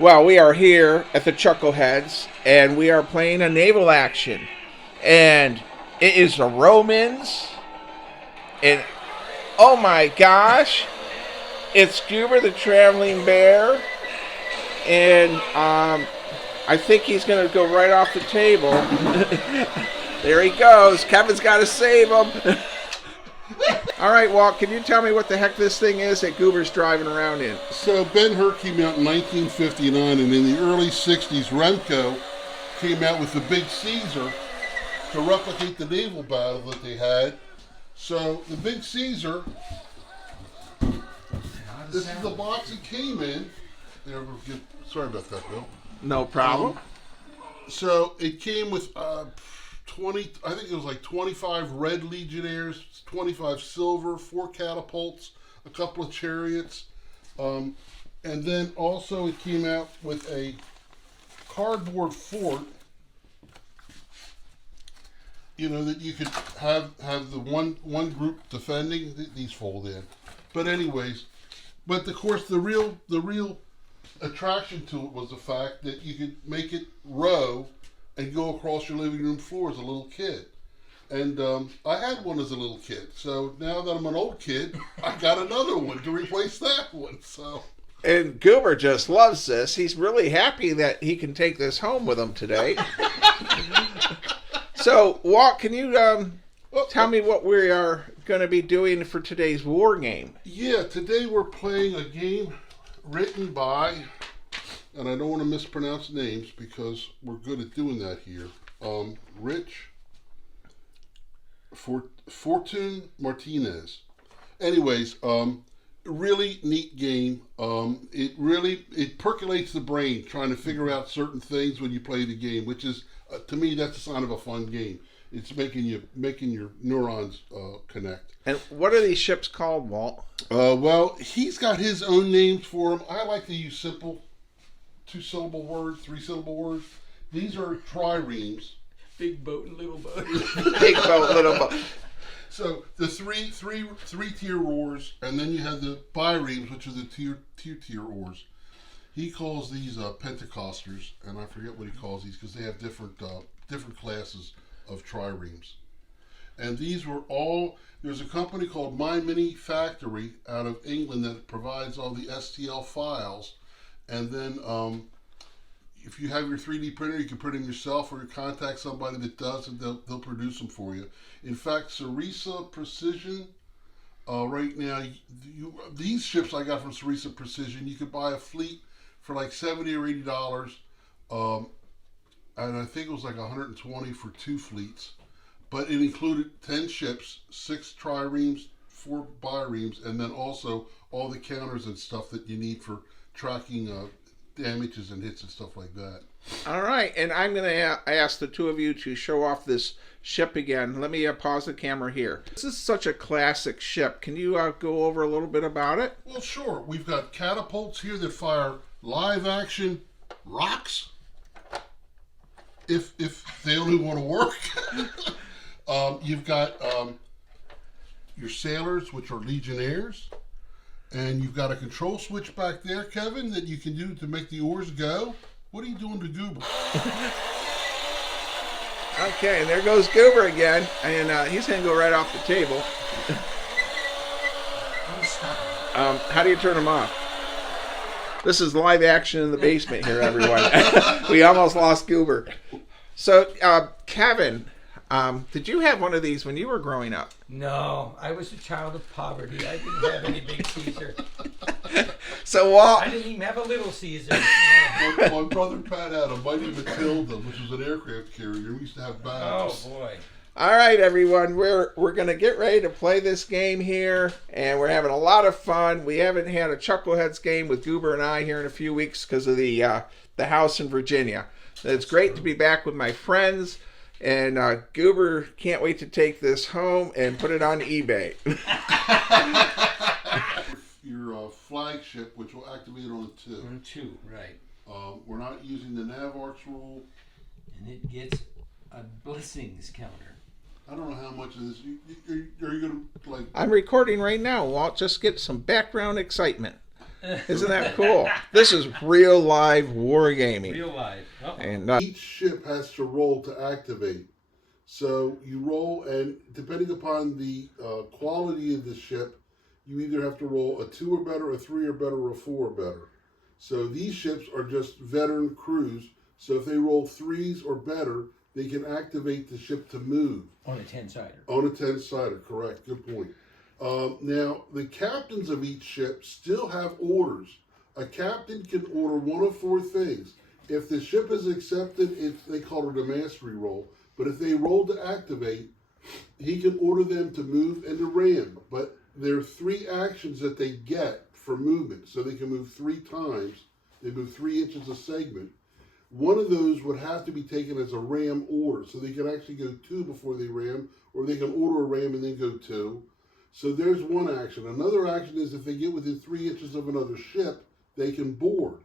Well, we are here at the Chuckleheads, and we are playing a naval action. And it is the Romans, and oh my gosh, it's Goober the Traveling Bear, and I think he's going to go right off the table. There he goes. Kevin's got to save him. All right, Walt, can you tell me what the heck this thing is that Goober's driving around in? So Ben-Hur came out in 1959, and in the early 60s, Remco came out with the Big Caesar to replicate the naval battle that they had. So the Big Caesar, this is the box it came in. Sorry about that, Bill. No problem. So it came with 20, I think it was like 25 red legionnaires, 25 silver, 4 catapults, a couple of chariots, and then also it came out with a cardboard fort, you know, that you could have the one group defending. These fold in, but anyways, but of course the real attraction to it was the fact that you could make it row and go across your living room floor as a little kid. And I had one as a little kid. So now that I'm an old kid, I got another one to replace that one. So. And Goober just loves this. He's really happy that he can take this home with him today. So, Walt, can you tell me what we are going to be doing for today's war game? Yeah, today we're playing a game written by, and I don't want to mispronounce names because we're good at doing that here. Rich Fortune Martinez. Anyways, really neat game. It percolates the brain trying to figure out certain things when you play the game, which is to me that's a sign of a fun game. It's making your neurons connect. And what are these ships called, Walt? Well, he's got his own names for them. I like to use simple 2-syllable words, 3-syllable words. These are triremes. Big boat and little boat. Big boat, little boat. So the three-tier oars, and then you have the biremes, which are the tier oars. He calls these Pentecosters, and I forget what he calls these because they have different classes of triremes. And these were all. There's a company called My Mini Factory out of England that provides all the STL files, and then if you have your 3D printer, you can print them yourself, or you contact somebody that does, and they'll produce them for you. In fact, Sarisa Precision, right now, these ships I got from Sarisa Precision, you could buy a fleet for like $70 or $80, and I think it was like $120 for 2 fleets. But it included 10 ships, 6 triremes, 4 biremes, and then also all the counters and stuff that you need for tracking damages and hits and stuff like that. All right, and I'm going to ask the two of you to show off this ship again. Let me pause the camera here. This is such a classic ship. Can you go over a little bit about it? Well, sure. We've got catapults here that fire live action rocks, if they only want to work. You've got your sailors, which are legionnaires. And you've got a control switch back there, Kevin, that you can do to make the oars go. What are you doing to Goober? Okay, and there goes Goober again. And he's going to go right off the table. How do you turn him off? This is live action in the basement here, everyone. We almost lost Goober. So, Kevin, did you have one of these when you were growing up? No, I was a child of poverty. I didn't have any Big Caesar. So, Walt, I didn't even have a Little Caesar. My brother Pat had a Mighty Matilda, which was an aircraft carrier. We used to have bags. Oh, boy. all right, everyone, we're going to get ready to play this game here, and we're having a lot of fun. We haven't had a Chuckleheads game with Goober and I here in a few weeks because of the house in Virginia. It's great to be back with my friends. And Goober can't wait to take this home and put it on eBay. Your flagship, which will activate on a 2. On 2, right. We're not using the Naval rule. And it gets a blessings counter. I don't know how much of this. Are you going to, like... I'm recording right now, Walt. Just get some background excitement. Isn't that cool? This is real live wargaming. Real life. Uh-oh. And Each ship has to roll to activate. So you roll, and depending upon the quality of the ship, you either have to roll a 2 or better, a 3 or better, or a 4 or better. So these ships are just veteran crews. So if they roll 3s or better, they can activate the ship to move. On a 10-sider. On a 10-sider, correct. Good point. Now, the captains of each ship still have orders. A captain can order one of 4 things. If the ship is accepted, they call it a mastery roll. But if they roll to activate, he can order them to move and to ram. But there are 3 actions that they get for movement. So they can move 3 times. They move 3 inches a segment. One of those would have to be taken as a ram order. So they can actually go 2 before they ram, or they can order a ram and then go 2. So there's one action. Another action is if they get within 3 inches of another ship, they can board.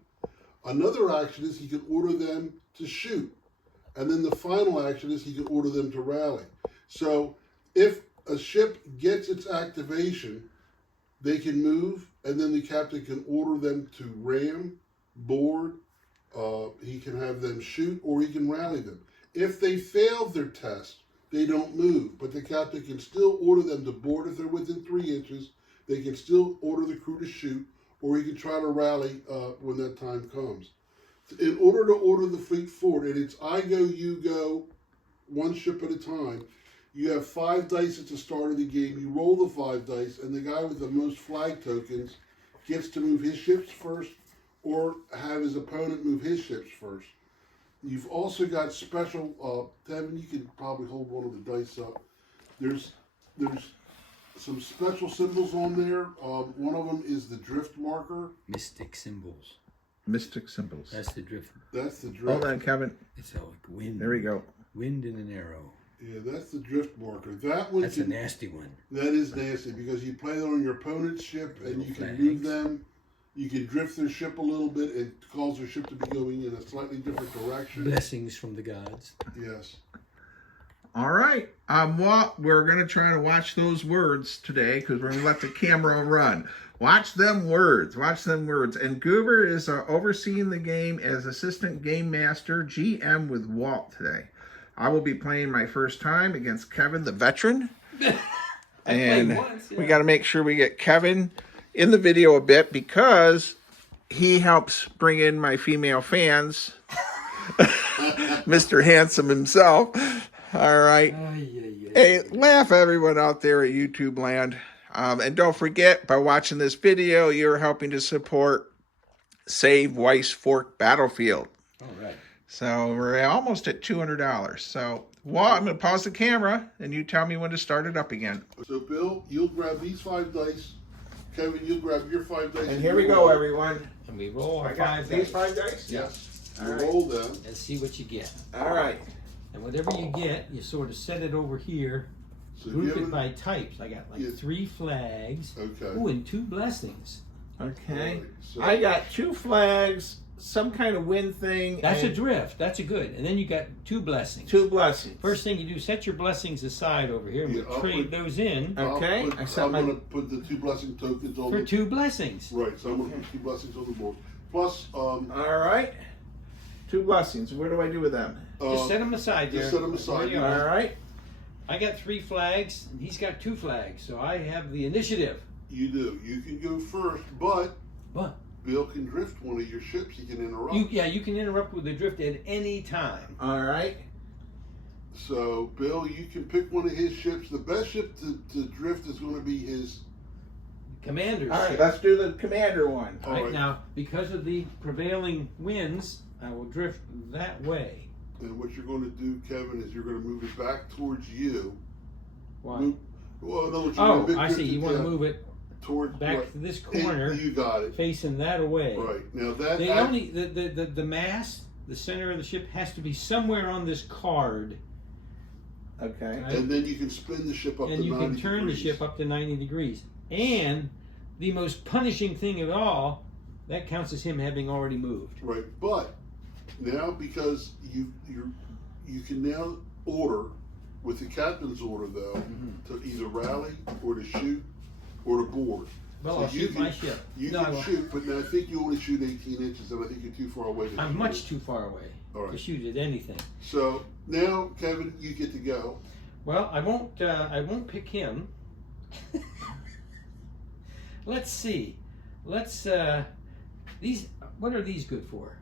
Another action is he can order them to shoot. And then the final action is he can order them to rally. So if a ship gets its activation, they can move, and then the captain can order them to ram, board, he can have them shoot, or he can rally them. If they fail their test, they don't move, but the captain can still order them to board if they're within 3 inches. They can still order the crew to shoot, or he can try to rally when that time comes. In order to order the fleet forward, and it's I go, you go, one ship at a time, you have 5 dice at the start of the game. You roll the 5 dice, and the guy with the most flag tokens gets to move his ships first, or have his opponent move his ships first. You've also got special, Devin, you can probably hold one of the dice up. There's some special symbols on there. One of them is the drift marker. Mystic symbols. mystic symbols. That's the drift. That's the drift. Hold on, Kevin. It's like wind. There we go. Wind in an arrow. Yeah, that's the drift marker. That one. That's a nasty one. That is nasty because you play that on your opponent's ship and Little you can flags. move them. You can drift their ship a little bit and cause their ship to be going in a slightly different direction. Blessings from the gods. Yes. All right. Walt, we're going to try to watch those words today because we're going to let the camera run. Watch them words. Watch them words. And Goober is overseeing the game as assistant game master, GM with Walt today. I will be playing my first time against Kevin, the veteran. And once, yeah. we got to make sure we get Kevin in the video a bit because he helps bring in my female fans. Mr. Handsome himself. All right. Hey, laugh everyone out there at YouTube land. And don't forget, by watching this video, you're helping to support Save Weiss Fork Battlefield. All right. So we're almost at $200. So, Walt, I'm going to pause the camera, and you tell me when to start it up again. So, Bill, you'll grab these 5 dice. Kevin, you'll grab your 5 dice. And here we go, everyone. And we roll our I got 5 these dice 5 dice? Yes. All You right. roll them. and see what you get. All right. And whatever you get, you sort of set it over here. So Group given- it by types. I got like Yeah. 3 flags. Okay. Ooh, and 2 blessings. Okay. Alright, so- I got 2 flags, some kind of wind thing. That's a and drift. That's a good. And then you got 2 blessings. 2 blessings. First thing you do, set your blessings aside over here. And Yeah, we'll I'll trade put- those in Okay. I'm going to put the 2 blessing tokens on for the 2 blessings. Right, so I'm going to put 2 blessings on the board. Plus, All right. 2 blessings. What do I do with them? Just set them aside there. just set 'em aside, There you yeah. are. All right. I got 3 flags, and he's got 2 flags. So I have the initiative. you do. You can go first, but What? Bill can drift one of your ships. He can interrupt. You can interrupt with the drift at any time. All right. So, Bill, you can pick one of his ships. The best ship to drift is going to be his. Commander's All right. ship. Let's do the commander one. All right, Alright. now, because of the prevailing winds, I will drift that way. And what you're going to do, Kevin, is you're going to move it back towards you. Why? Move, well, in other words, Oh, you're gonna I see. drift You it want to down move it towards back right. to this And corner, You got it. facing that away. Right now that The only the mast, the center of the ship has to be somewhere on this card, Okay. right? and then you can spin the ship up and to you 90 can turn degrees. the ship up to 90 degrees. And the most punishing thing of all, that counts as him having already moved. Right, but now because you can now order with the captain's order though Mm-hmm. to either rally or to shoot or to board. Well, So I'll you shoot can- my ship. You No, I can won't. shoot, but now I think you only shoot 18 inches, and I think you're too far away. To I'm shoot. much too far away All to right. shoot at anything. So now, Kevin, you get to go. Well, I won't pick him. Let's see. Let's these. What are these good for?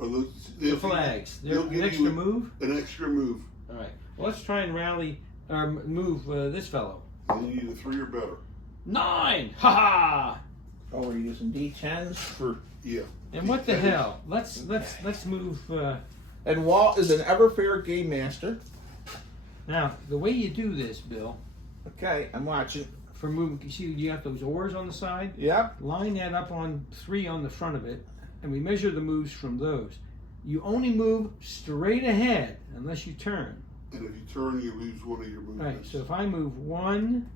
Are those, The flags. They're they'll an give extra you move. An extra move. All right. Well, let's try and rally or move this fellow. And you need a 3 or better. 9. Ha ha. Oh, we're using D10s for. Yeah. And what the hell? Let's move. And Walt is an ever fair game master. Now the way you do this, Bill, Okay, I'm watching. for moving. You see, you have those oars on the side. Yep. Line that up on 3 on the front of it, and we measure the moves from those. You only move straight ahead unless you turn. And if you turn, you lose one of your movements. Right. So if I move 1,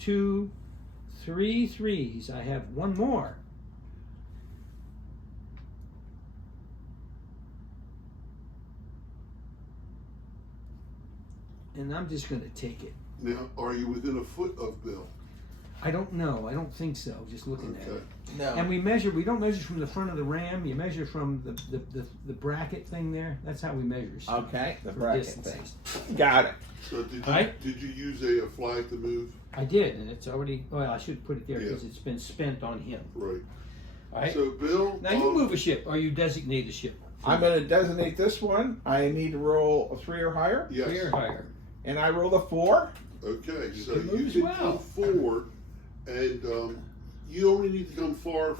2, 3 threes, I have one more. And I'm just going to take it. Now, are you within a foot of Bill? I don't know. I don't think so. Just looking at Okay. it. No. And we don't measure from the front of the ram. You measure from the bracket thing there. That's how we measure stuff. Okay, the for bracket distances. thing. Got it. So did Right. you use a flag to move? I did, and it's already. Well, I should put it there because Yeah. it's been spent on him. Right. All right. So Bill. Now you move a ship, or you designate a ship. I'm going to designate this one. I need to roll a 3 or higher. Yes. 3 or higher. And I rolled a 4. Okay. So can move you as can well. come forward, and you only need to come forward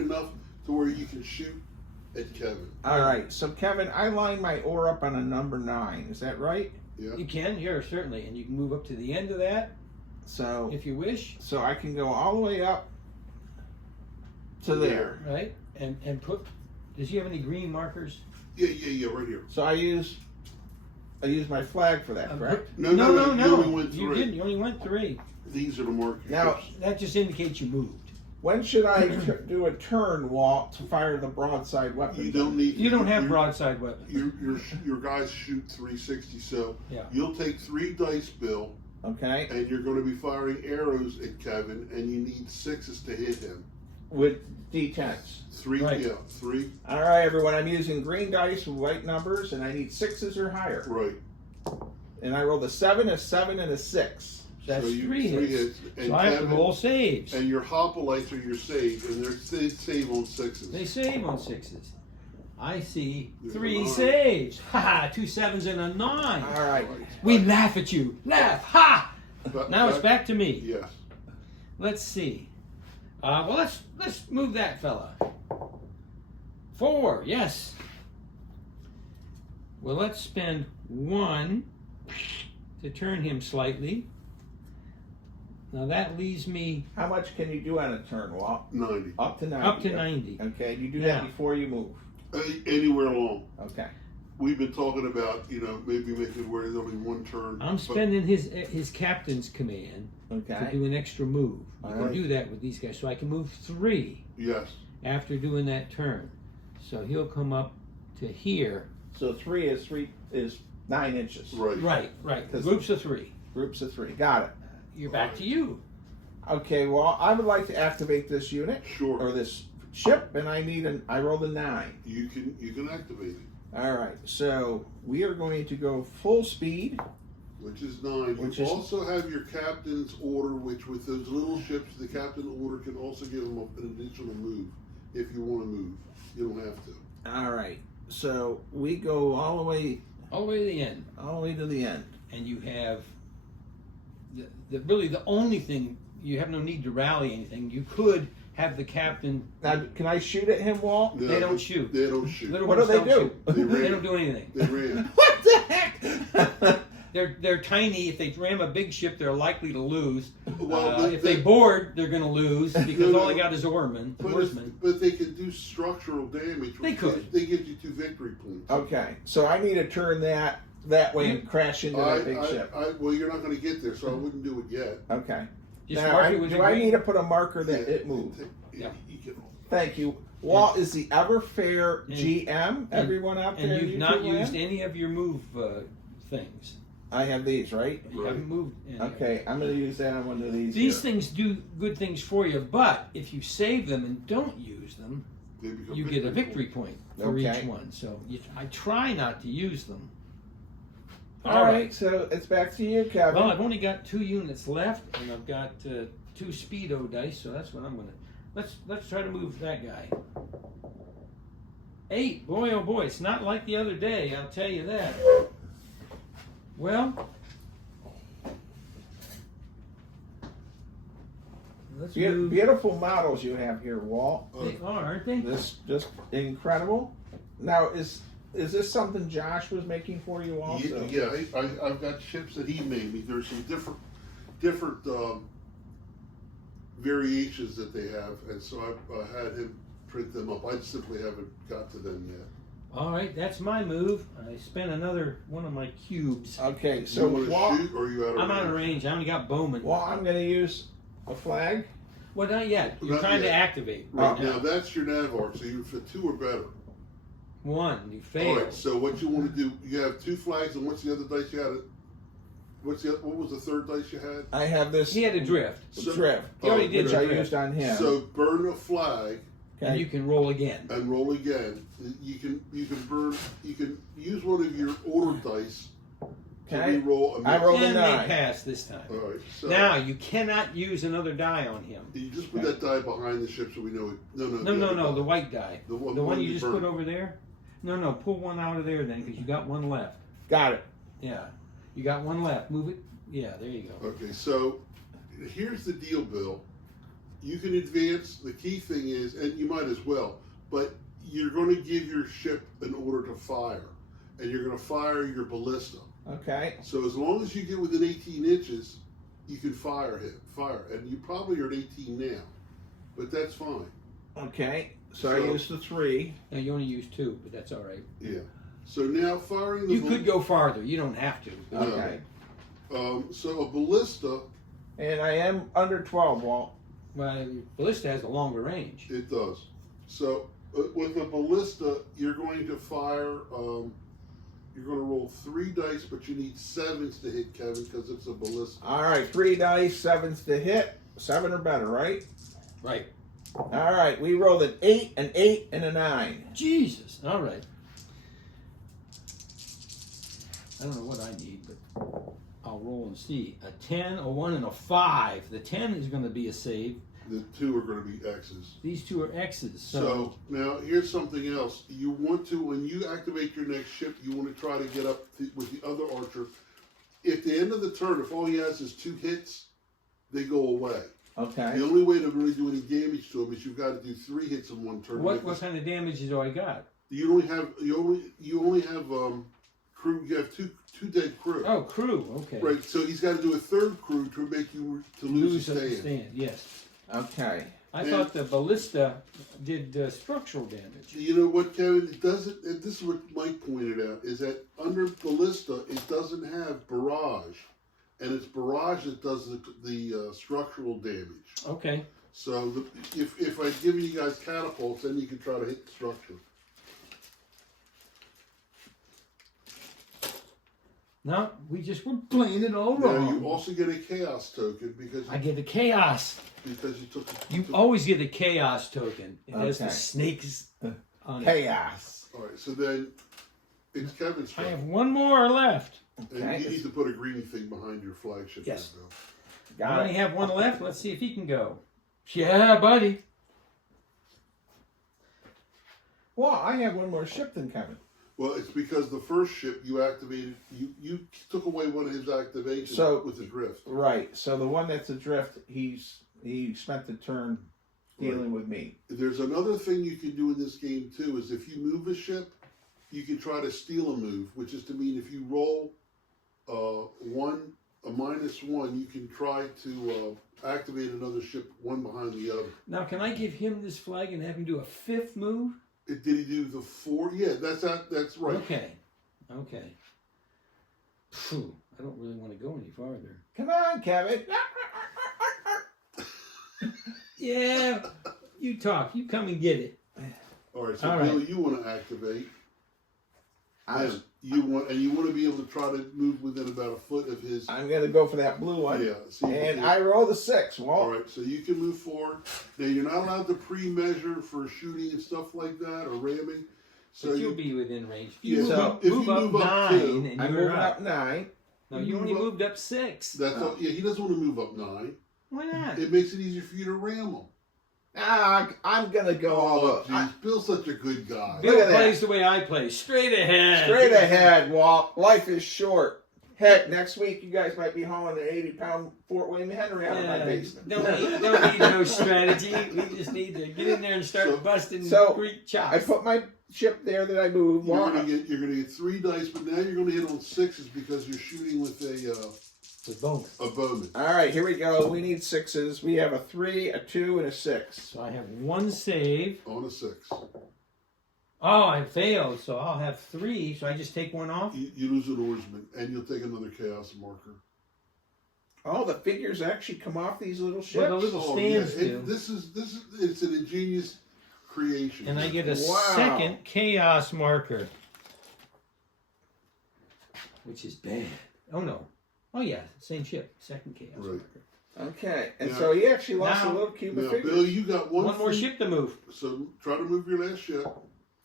enough to where you can shoot at Kevin. All right. So, Kevin, I line my oar up on a number 9. Is that right? Yeah. You can, here certainly, and you can move up to the end of that So, if you wish. so I can go all the way up to there. Right. And put. Does he have any green markers? Yeah. Right here. So I use my flag for that, correct? No. No. You only went You 3. didn't. You only went 3. These are the markers. Now, That just indicates you moved. when should I do a turn, Walt, to fire the broadside weapon? you don't need. You don't have your- broadside weapons. Your guys shoot 360, so Yeah. you'll take 3 dice, Bill, Okay. and you're going to be firing arrows at Kevin, and you need 6s to hit him. With D10s. 3, Right. yeah, 3, All right, everyone. I'm using green dice with white numbers, and I need 6s or higher. right. And I rolled a 7, a 7, and a 6. That's So you- 3 hits. and So I have to Kevin- roll saves. And your hoplites are your save, and they save on 6s. They save on 6s. I see There's 3 a 9. saves. Ha ha! 2 7s and a 9. All right. We laugh at you. Laugh. Ha! But- Now it's back to me. Yes. Let's see. Well, let's move that fella. 4. Yes. Well, let's spend 1 to turn him slightly. Now that leaves me How much can you do on a turn, Walt? 90. Up to 90. up to 90. Okay. You do Yeah. that before you move. Anywhere along. Okay. We've been talking about, maybe making it where there's only 1 turn. I'm but- spending his captain's command to Okay. do an extra move. You All can right. do that with these guys, so I can move 3 Yes. after doing that turn. So he'll come up to here. So 3 is 9 inches. Right. Right. 'Cause- Groups of 3. Groups of 3. Got it. You're back to you. Okay. Well, I would like to activate this unit Sure. or this ship, and I rolled a 9. You can activate it, All right. So we are going to go full speed. which is 9. Which You is- also have your captain's order, which with those little ships, the captain order can also give them an additional move if you want to move. You don't have to. All right. So we go all the way All the way to the end. to the end. And you have really the only thing, you have no need to rally anything. You could have the captain. Now, can I shoot at him, Walt? They don't shoot. They don't shoot. Little What do ones they don't do? shoot. They They ran. don't do anything. They ran. What the heck? They're tiny. If they ram a big ship, they're likely to lose. Well, If they board, they're going to lose because No, all they no. got is oarsmen. But they can do structural damage. They could. They give you 2 victory points. Okay. So I need to turn that way and crash into that big ship. Well, you're not going to get there, so I wouldn't do it yet. Okay. Just Now, mark it with do your I green. need to put a marker that it moved? Yeah. You can. Thank you. Walt is the ever fair And- GM. Everyone out there, And you've you not two used win? any of your move things. I have these, right? You haven't moved any. Okay, I'm going to use that on one of these. These here. things do good things for you, but if you save them and don't use them, They become you get a victory point for Okay. each one. So I try not to use them. All right, so it's back to you, Kevin. Well, I've only got 2 units left, and I've got 2 speedo dice, so that's what I'm gonna. Let's try to move that guy. 8. Boy, oh boy, it's not like the other day. I'll tell you that. Well, let's move. Beautiful models you have here, Walt. They are, aren't they? This just incredible. Now, is this something Josh was making for you also? Yeah, I've got ships that he made me. There's some different variations that they have, and so I had him print them up. I simply haven't got to them yet. All right, that's my move. I spent another one of my cubes. Okay, So so you want Walt, to shoot, or are you out of I'm range? out of range. I only got Bowman. well, I'm going to use a flag. Well, not yet. You're Not trying to yet. activate Right right now, now. that's your Naval, so you for 2 or better. 1, you All failed. right. So what you want to do? You have 2 flags, and what's the other dice you had? What was the third dice you had? I have this He had a drift, drift, He already did which the I drift. used on him. So burn a flag and you can roll again. and roll again. You can use one of your order dice to Okay. re-roll. I rolled a And 9. they passed this time. All right. So Now you cannot use another die on him. you just put that die behind the ship so we know it. No, No, the white die. The one you you just burned. put over there. No, pull one out of there then, because you got one left. Got it. Yeah, you got one left. Move it. Yeah, there you go. Okay, so here's the deal, Bill. You can advance. The key thing is, and you might as well, but you're going to give your ship an order to fire, and you're going to fire your ballista. Okay. So as long as you get within 18 inches, you can fire, and you probably are at 18 now, but that's fine. Okay. So I So- used the 3. Now you only use 2, but that's all right. Yeah. So now firing the You could go farther. You don't have to. No. Okay. So a ballista, And I am under 12, Walt. Well, ballista has a longer range. it does. So with a ballista, you're going to fire. You're going to roll 3 dice, but you need 7s to hit, Kevin, because it's a ballista. All right, 3 dice, 7s to hit. 7 or better, right? Right. All right, we rolled an 8, an 8, and a 9. Jesus. All right. I don't know what I need, but I'll roll and see. A 10, a 1, and a 5. The 10 is going to be a save. The 2 are going to be X's. These 2 are X's. So now here's something else. You want to, when you activate your next ship, you want to try to get up with the other archer. At the end of the turn, if all he has is 2 hits, they go away. Okay. The only way to really do any damage to him is you've got to do 3 hits in one turn. what kind of damage do I got? You only have crew. You have two dead crew. Oh, crew. Okay. Right. So he's got to do a 3rd crew to make you to lose a at the stand. stand. Yes. Okay. I thought the ballista did structural damage. You know what, Kevin? It doesn't. And this is what Mike pointed out: is that under ballista, it doesn't have barrage, and it's barrage that does the structural damage. Okay. So if I'd given you guys catapults, then you could try to hit the structure. No, we're playing it all Now wrong. you also get a chaos token because I get the chaos. you took. You always get the chaos token. It has the Okay. snakes on it. Chaos. All right. So then it's Kevin's I turn. have one more left. And Okay. you need to put a green thing behind your flagship. Yes. there, Bill. I Got only it. have one left. Let's see if he can go. Yeah, buddy. Well, I have one more ship than Kevin. Well, it's because the first ship you activated, you took away one of his activations So- with the drift. Right. So the one that's adrift, he spent the turn dealing with me. There's another thing you can do in this game too, is if you move a ship, you can try to steal a move, which is to mean if you roll a -1, you can try to activate another ship one behind the other. Now, can I give him this flag and have him do a 5th move? Did he do the 4? Yeah, that's right. Okay. Phew, I don't really want to go any farther. Come on, Kevin. Yeah, you talk. You come and get it. All right, so All Bill, right. you want to activate. And you want to be able to try to move within about a foot of his. I'm going to go for that blue one. Yeah. See, and I roll the 6, Walt. All right, so you can move forward. Now, you're not allowed to pre-measure for shooting and stuff like that or ramming. So you'll be within range. If Yeah, you so move up 9, two, and I'm you're moving up 9. No, you only moved up 6. That's all, yeah, he doesn't want to move up 9. Why not? It makes it easier for you to ram them. I'm going to go all up. Jeez, Bill's such a good guy. Look at Bill plays the way I play. Straight ahead. Straight ahead, Walt. Life is short. Heck, next week you guys might be hauling an 80-pound Fort William Henry out of my basement. Don't need no strategy. We just need to get in there and start busting Greek chops. I put my chip there that I moved. You're gonna get 3 dice, but now you're gonna hit on 6s because you're shooting with a bowman. All right, here we go. We need 6s. We have a 3, a 2, and a 6. So I have 1 save. On a 6. Oh, I failed, so I'll have 3. So I just take 1 off? You lose an oarsman, and you'll take another chaos marker. Oh, the figures actually come off these little ships? Well, the little stands do. It's an ingenious creation. And I get a second chaos marker. Which is bad. Oh, no. Oh, yeah, same ship. Second chaos marker. Okay, and so he actually lost a little cube of figures. Bill, you got one more ship to move. So try to move your last ship.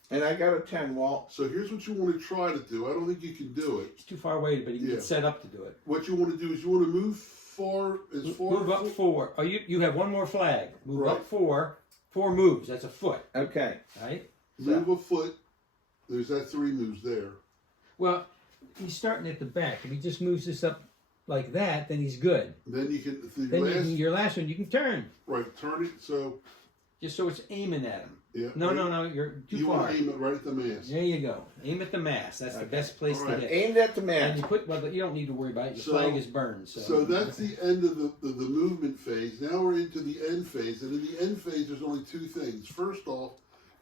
And I got a 10, Walt. So here's what you want to try to do. I don't think you can do it. It's too far away, but he can get set up to do it. What you want to do is you want to move Move up 4. Oh, you have 1 more flag. Move up 4. 4 moves. That's a foot. Okay. Right? Move a foot. There's that 3 moves there. Well, he's starting at the back. If he just moves this up like that, then he's good. Then you can. Your last one, you can turn. Right, turn it so. Just so it's aiming at him. Yeah. No, you're too far. You want to aim it right at the mast. There you go. Aim at the mast. That's the best place to hit. Aimed at the mast. And you put. Well, you don't need to worry about it. Your flag is burned. So that's the end of the movement phase. Now we're into the end phase, and in the end phase, there's only 2 things. First off,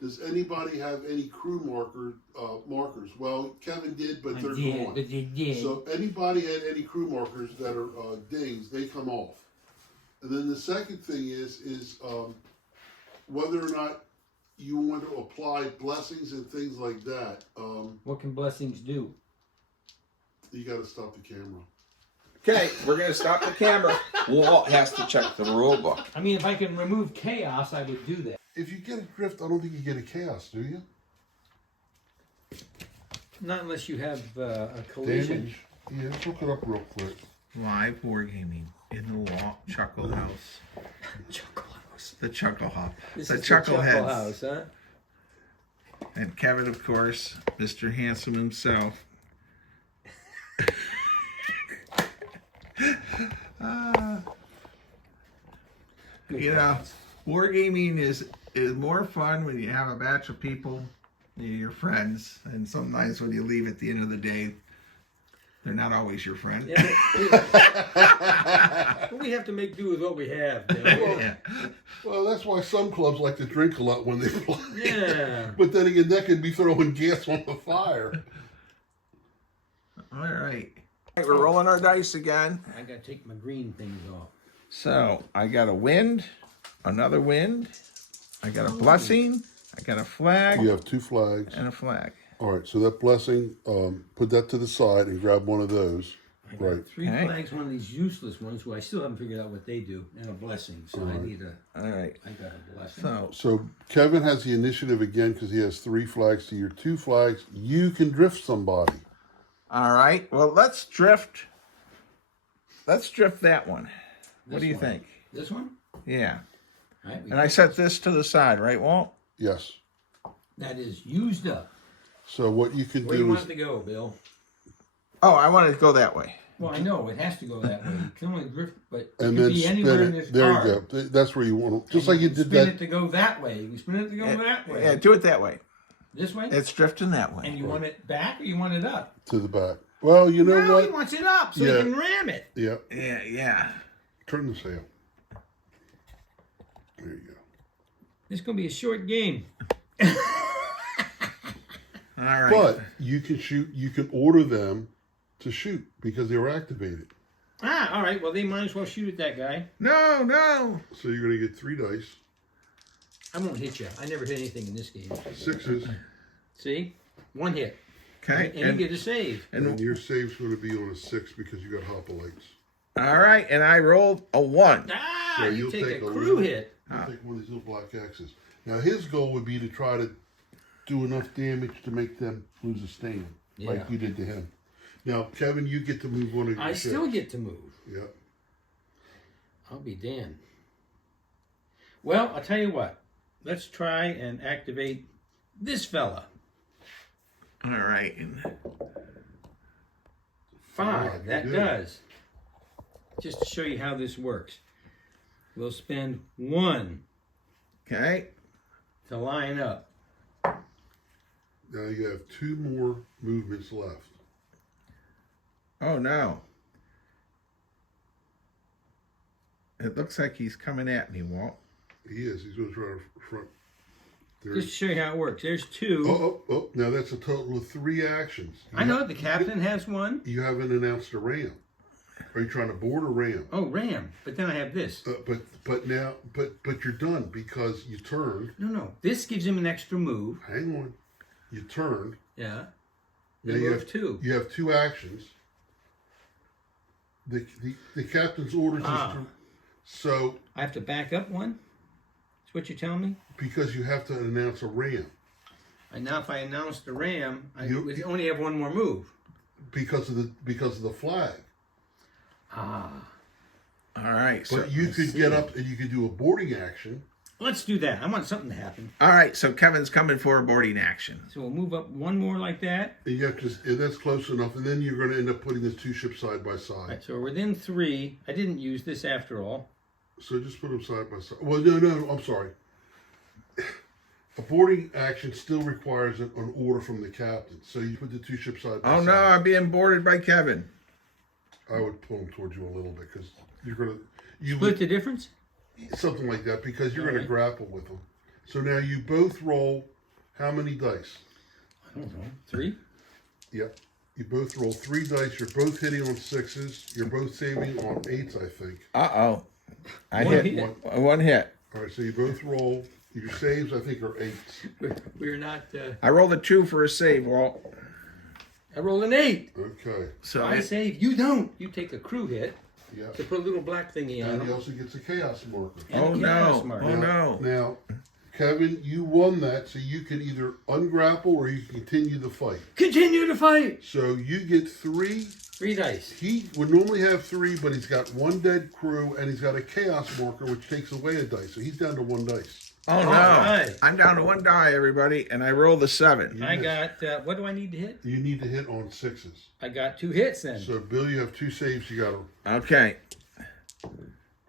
does anybody have any crew markers? Well, Kevin did, but they're gone. But you did. So anybody had any crew markers that are dings, they come off. And then the second thing is whether or not you want to apply blessings and things like that. What can blessings do? You got to stop the camera. Okay, we're going to stop the camera. Walt has to check the rule book. I mean, if I can remove chaos, I would do that. If you get a drift, I don't think you get a chaos, do you? Not unless you have a collision. Damage? Yeah, let's look it up real quick. Live wargaming in the Walt Chuckle House. The Chuckle House. The Chuckleheads. House, huh? And Kevin, of course, Mr. Handsome himself. You know, wargaming is more fun when you have a batch of people, your friends, and sometimes when you leave at the end of the day, they're not always your friend. Yeah, but we have to make do with what we have. Well, that's why some clubs like to drink a lot when they play. Yeah. But then again, that could be throwing gas on the fire. All right. We're rolling our dice again. I got to take my green things off. So I got a wind, another wind. I got a blessing. I got a flag. You have 2 flags. And a flag. All right, so that blessing, put that to the side and grab one of those. I got Right. 3 flags, one of these useless ones who I still haven't figured out what they do, and a blessing. So I need a. All right. I got a blessing. So Kevin has the initiative again because he has 3 flags to your 2 flags. You can drift somebody. All right. Well, let's drift. Let's drift that one. What do you think? This one? Yeah. All right, And I set this to the side, right, Walt? Yes. that is used up. So what you can Where do you do want is it to go, Bill? Oh, I want it to go that way. Well, I know it has to go that way. You can only drift, but it and can then be spin anywhere in it. this There card. you go. That's where you want to. Just And like you did spin that. it to go that way. You spin it to go that way. Yeah, do it that way. This way? It's drifting that way. And you want it back or you want it up? To the back. Well, you know No, what? he wants it up so Yeah. he can ram it. Yeah. Yeah. Turn the sail. There you go. This is going to be a short game. All right. But you can shoot. You can order them to shoot because they were activated. Ah, all right. Well, they might as well shoot at that guy. No. So you're going to get 3 dice. I won't hit you. I never hit anything in this game. 6s. See? 1 hit. Okay. And you get a save. And your save's going to be on a 6 because you got hoplites. All right, and I rolled a 1. Ah, So you you'll take a take a crew little- hit. You'll take one of these little black X's. Now his goal would be to try to do enough damage to make them lose a stand, like Yeah. you did to him. Now, Kevin, you get to move one of your I ships. still get to move. Yep. I'll be damned. Well, I'll tell you what. Let's try and activate this fella. All right. And 5. That good. does. Just to show you how this works. We'll spend 1 okay. to line up. Now you have 2 more movements left. Oh no. It looks like he's coming at me, Walt. He is. He's going to try to front. Just to show you how it works. There's 2. Oh. Now that's a total of 3 actions. I know the captain has 1. You haven't announced a ram. Are you trying to board a ram? Oh, ram. But then I have this. But you're done because you turned. No. This gives him an extra move. Hang on. You turned. Yeah. Now Then you move have 2. You have 2 actions. The captain's orders is to, so I have to back up 1? That's what you're telling me? because you have to announce a ram And now if I announce the ram, I You- would only have 1 more move. because of the flag. Ah. All right. So But you could see. get up and you could do a boarding action. Let's do that. I want something to happen. all right. So Kevin's coming for a boarding action. So we'll move up 1 more like that. And you have to, and that's close enough, and then you're going to end up putting the 2 ships side by All side. right, so we're within 3. I didn't use this after all. So just put them side by side. Well, no, I'm sorry. A boarding action still requires an order from the captain. So you put the 2 ships side by Oh side. no, I'm being boarded by Kevin. I would pull them towards you a little bit because you're going to Split the difference? something like that because you're going to Alright. grapple with them. So now you both roll how many dice? I don't know. 3? Yep. You both roll 3 dice. You're both hitting on 6s. You're both saving on 8s, I think. Uh-oh. I One hit hit. one hit. All right, so you both roll. Your saves, I think, are 8s. We're not. I rolled a 2 for a save, Walt. I rolled an 8. Okay. So I save. You don't. You take a crew hit Yeah. to put a little black thingy on And he him. also gets a chaos marker. And oh a chaos no. marker. Oh no. Now, Kevin, you won that, so you can either ungrapple or you can continue the fight. Continue to fight. So you get 3. 3 dice. He would normally have 3, but he's got 1 dead crew and he's got a chaos marker, which takes away a dice. So he's down to 1 dice. Oh no. right. I'm down to 1 die, everybody, and I rolled a 7. I got. What do I need to hit? You need to hit on 6s. I got 2 hits then. So, Bill, you have 2 saves. You got to. Okay.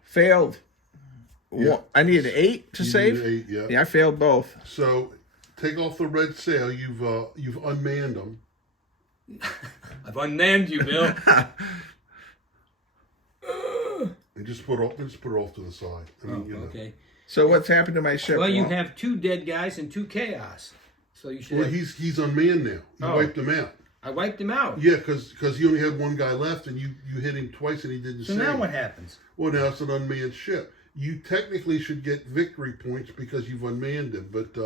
Failed. Yeah. I needed an 8 to You save. need an 8, yeah. Yeah, I failed both. So, take off the red sail. You've unmanned them. I've unmanned you, Bill. And just put it off to the side. I mean, you know. Okay. So what's happened to my ship? Well, you Walt? have 2 dead guys and 2 chaos. So you should. Well, have, he's unmanned now. You Oh. wiped him out. I wiped him out. Yeah, because he only had 1 guy left, and you hit him twice, and he didn't So save. now what happens? Well, now it's an unmanned ship. You technically should get victory points because you've unmanned him, but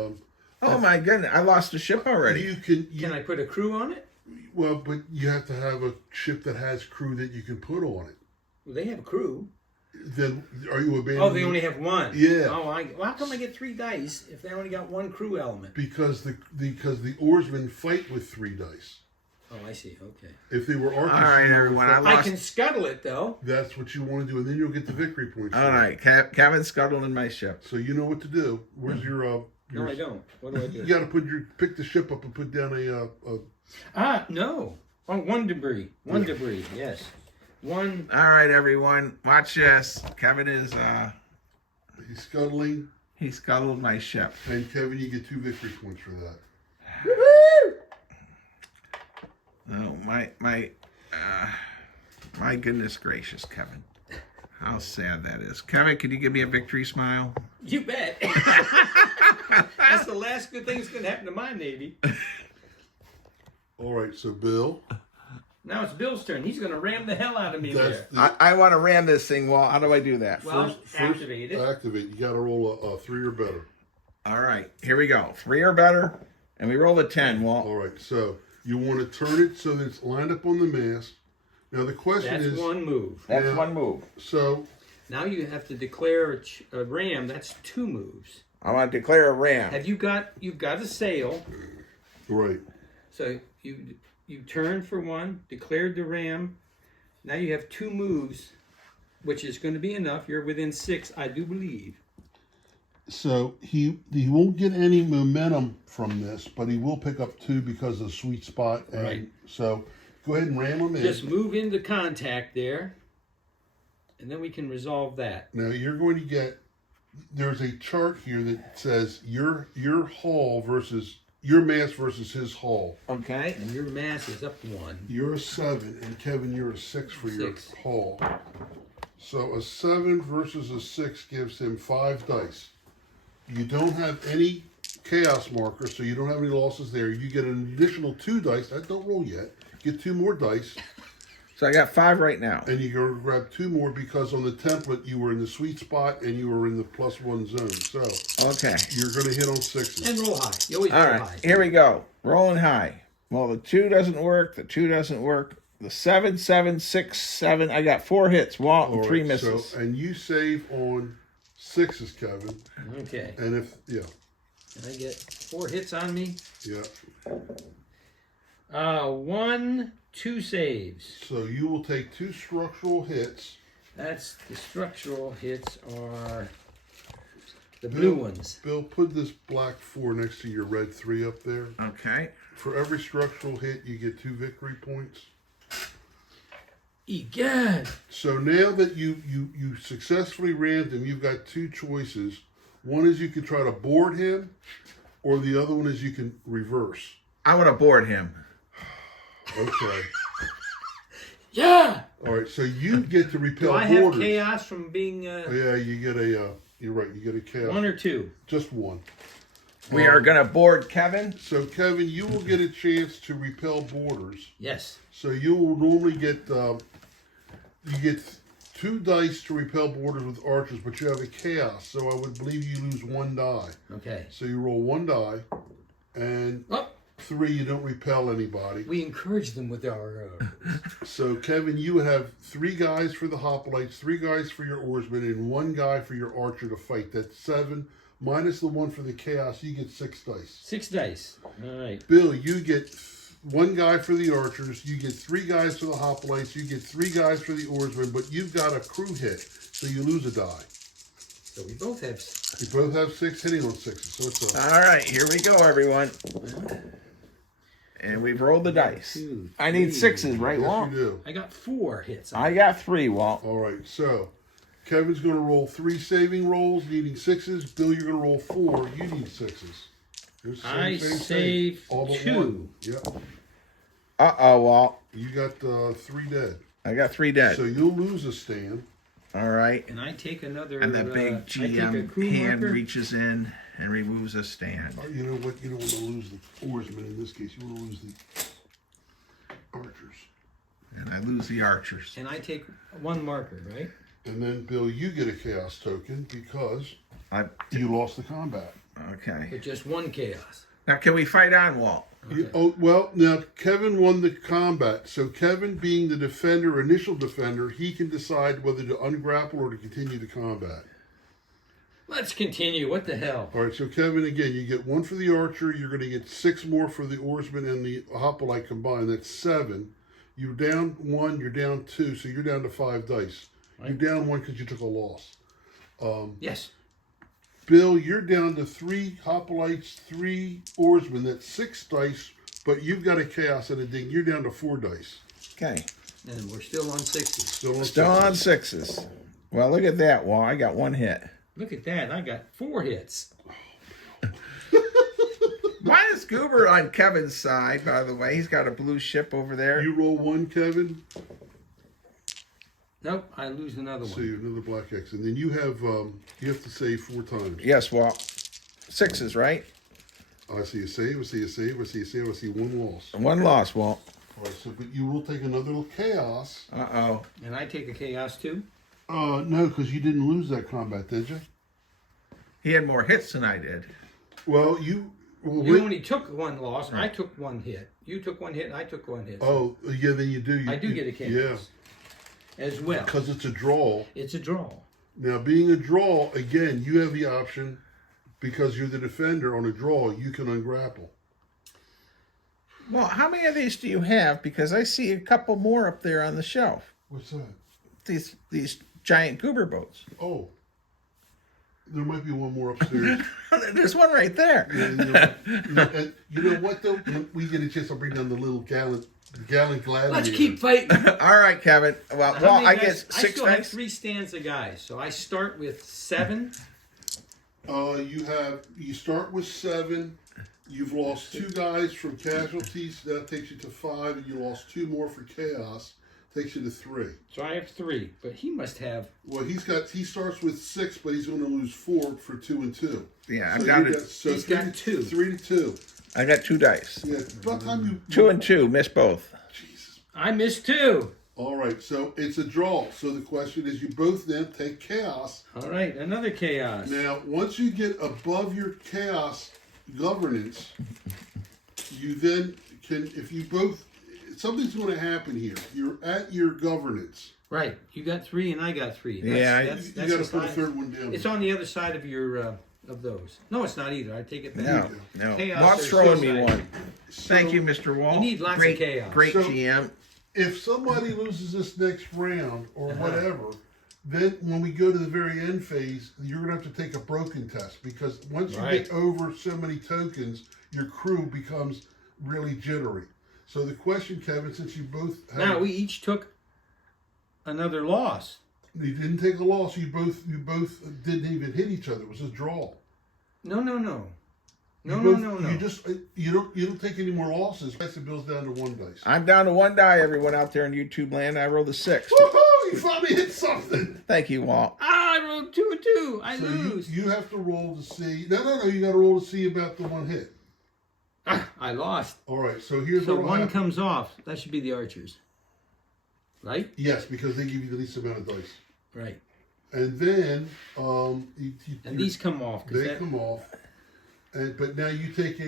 Oh my goodness! I lost a ship already. you can. Can I put a crew on it? Well, but you have to have a ship that has crew that you can put on it. Well, they have a crew. Then are you abandoning? Oh, they only have 1. Yeah. Oh, well, how come I get 3 dice if they only got 1 crew element? because the oarsmen fight with 3 dice. Oh, I see. Okay. If they were archers, All right, you would everyone, fight- I I lost- can scuttle it though. That's what you want to do, and then you'll get the victory points. All for it. right, Kevin scuttled in my ship. So you know what to do. Where's your? No, I don't. What do I You do? got to pick the ship up and put down a No. Oh, 1 debris. 1 Yeah. debris. Yes. 1. All right, everyone, watch this. Kevin is he's scuttling, he scuttled my ship. and Kevin, you get 2 victory points for that. Oh my goodness gracious, Kevin. How sad that is. Kevin, could you give me a victory smile? You bet. That's the last good thing that's going to happen to my Navy. All right, so Bill, Now it's Bill's turn. He's going to ram the hell out of me that's there. the I want to ram this thing. Well, how do I do that? Well, activate it. activate. You got to roll a 3 or better. All right, here we go. 3 or better, and we roll a 10. Well, All right, so You want to turn it so that it's lined up on the mast. Now the question That's is, one move. That's Yeah. one move. so Now you have to declare a ram. That's 2 moves. I want to declare a ram. You've got a sail. right. So you turned for 1, declared the ram. Now you have 2 moves, which is going to be enough. You're within 6, I do believe. So he won't get any momentum from this, but he will pick up 2 because of the sweet spot. And Right. So go ahead and ram him in. Just move into contact there, and then we can resolve that. Now you're going to get. There's a chart here that says your hull versus your mass versus his hull. Okay. And your mass is up 1. You're a 7, and Kevin, you're a 6 for your 6. hull. So a 7 versus a 6 gives him 5 dice. You don't have any chaos marker, so you don't have any losses there. You get an additional 2 dice. I don't roll yet. Get 2 more dice, So I got 5 right now. and you go grab 2 more because on the template you were in the sweet spot and you were in the +1 zone. So Okay. you're going to hit on 6s. And roll high. You always All roll right. high. Here we go. Rolling high. Well, the 2 doesn't work. The 2 doesn't work. The 7, 7, 6, 7. I got 4 hits, Walt, and All 3 right, misses. So, and you save on 6s, Kevin. Okay. And if And I get 4 hits on me. yeah. 1, 2 saves. So you will take 2 structural hits. That's the structural hits are the blue ones. Bill, put this black 4 next to your red 3 up there. Okay. For every structural hit, you get 2 victory points. Egad. So now that you successfully rammed him, you've got 2 choices. One is you can try to board him, or the other one is you can reverse. I want to board him. Okay. Yeah. All right. So you get to repel Do I have borders. chaos from being Oh, yeah, you get a. You're right. You get a chaos. 1 or 2? Just 1. We are going to board Kevin. So Kevin, you will get a chance to repel borders. Yes. So you will normally get you get 2 dice to repel borders with archers, but you have a chaos, so I would believe you lose 1 die. Okay. So you roll 1 die, and Oh, 3 you don't repel anybody. we encourage them with our. So Kevin, you would have 3 guys for the hoplites, 3 guys for your oarsmen, and 1 guy for your archer to fight. That's 7 minus the 1 for the chaos. You get 6 dice. 6 dice. All right. Bill, you get 1 guy for the archers, you get 3 guys for the hoplites, you get 3 guys for the oarsmen, but you've got a crew hit, so you lose a die. So we both have. You both have 6 hitting on 6s, so it's a All right. Here we go, everyone. And we've rolled the dice. 2, I need 3. 6s, right, yes, Walt? you do. I got 4 hits. I got 3, Walt. All right, so Kevin's going to roll 3 saving rolls, needing 6s. Bill, you're going to roll 4, you need 6s. Here's the I same. save All but 2. 1. Yep. Uh-oh, Walt. You got 3 dead. I got 3 dead. So you'll lose a stand. All right. And I take another. And the big I take a GM crew hand marker. reaches in and removes a stand. You know what? You don't want to lose the oarsmen in this case. You want to lose the archers. And I lose the archers. And I take 1 marker, right? And then, Bill, you get a chaos token because I you lost the combat. Okay. But just 1 chaos. Now, can we fight on, Walt? Well, now Kevin won the combat. So Kevin, being the defender, initial defender, he can decide whether to ungrapple or to continue the combat. Let's continue. What the hell? All right, so Kevin, again, you get 1 for the archer. You're going to get 6 more for the oarsman and the hoplite combined. That's 7. You're down 1. You're down 2. So you're down to 5 dice. Right. You're down 1 because you took a loss. Yes. Bill, you're down to 3 hoplites, 3 oarsmen. That's 6 dice, but you've got a chaos and a ding. You're down to 4 dice. Okay. And we're still on 60s. Still on 6s. Well, look at that, Walt. I got 1 hit. Look at that. I got 4 hits. Why is Goober on Kevin's side, by the way? He's got a blue ship over there. You roll 1, Kevin. Nope. I lose another So one. you have another black X, and then you have to save 4 times. Yes, Walt. 6s, right? I see a save. I see a save. I see a save. I see 1 loss. 1 loss, Walt. All right. So, but you will take another little chaos. Uh-oh. And I take a chaos too. No, because you didn't lose that combat, did you? He had more hits than I did. Well, Well, You only took one loss. I took one hit. You took one hit, and I took one hit. Oh, yeah, then you do. I do get a chaos. Yeah. As well. Because it's a draw. It's a draw. Now, being a draw, again, you have the option, because you're the defender on a draw, you can ungrapple. Well, how many of these do you have? Because I see a couple more up there on the shelf. What's that? These giant goober boats. Oh. There might be one more upstairs. There's one right there. And you know what, though? When we get a chance, I'll bring down the little gallon gladiator. Let's keep fighting. All right, Kevin. Well, I get 6 I still have dice. 3 stands of guys, so I start with 7. You start with 7. You've lost 2 guys from casualties. That takes you to 5, and you lost 2 more for chaos. Takes you to 3. So I have 3, but he must have. Well, he starts with 6, but he's going to lose 4 for 2 and 2. Yeah, I'm down to. He's got 2. 3 to 2. I got 2 dice. Yeah, by the time you 2 and 2, miss both. Jesus. I missed 2. All right, so it's a draw. So the question is, you both then take chaos. All right, another chaos. Now, once you get above your chaos governance, you then can, if you both, something's going to happen here. You're at your governance. Right, you got 3 and I got 3. You got to put a third one down. It's on the other side of your of those. No, it's not either. I take it back. No. Chaos Walt's or throwing me suicide. one. Thank you, Mr. Walt. You need lots great, of chaos. Great So- GM. If somebody loses this next round or whatever, then when we go to the very end phase, you're going to have to take a broken test, because once you get over so many tokens, your crew becomes really jittery. So the question, Kevin, since you both have, Now we each took another loss. you didn't take a loss, you both didn't even hit each other. It was a draw. No. You don't take any more losses. It bills down to 1 dice. I'm down to 1 die, everyone out there in YouTube land. I rolled a 6. Woohoo! You finally hit something. Thank you, Walt. I rolled 2 and 2. I So lose. you have to roll to see. No. You got to roll to see about the 1 hit. I lost. All right. So here's So what 1 happen. comes off. That should be the archers. Right? Yes, because they give you the least amount of dice. Right. And then And these come off. they come off. But now you take